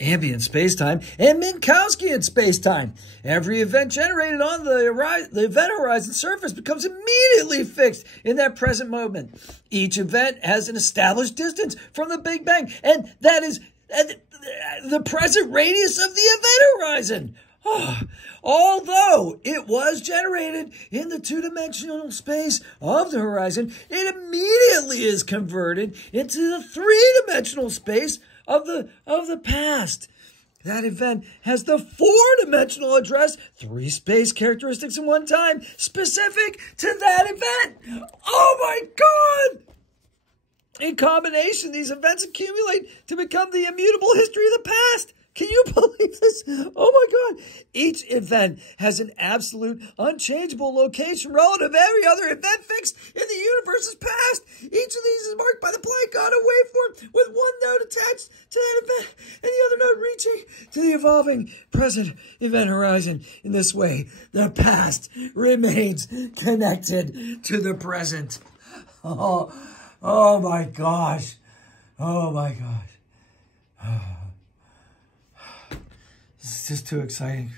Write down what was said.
ambient spacetime, and Minkowskian spacetime. Every event generated on the event horizon surface becomes immediately fixed in that present moment. Each event has an established distance from the Big Bang, and that is the present radius of the event horizon. Although it was generated in the two-dimensional space of the horizon, it immediately is converted into the three-dimensional space of the past. That event has the four-dimensional address, three space characteristics in one time, specific to that event. Oh my God! In combination, these events accumulate to become the immutable history of the past. Can you believe this? Oh my God. Each event has an absolute unchangeable location relative to every other event fixed in the universe's past. Each of these is marked by the blank on a waveform with one node attached to that event and the other node reaching to the evolving present event horizon. In this way, the past remains connected to the present. Oh my gosh. Oh my gosh. It's just too exciting.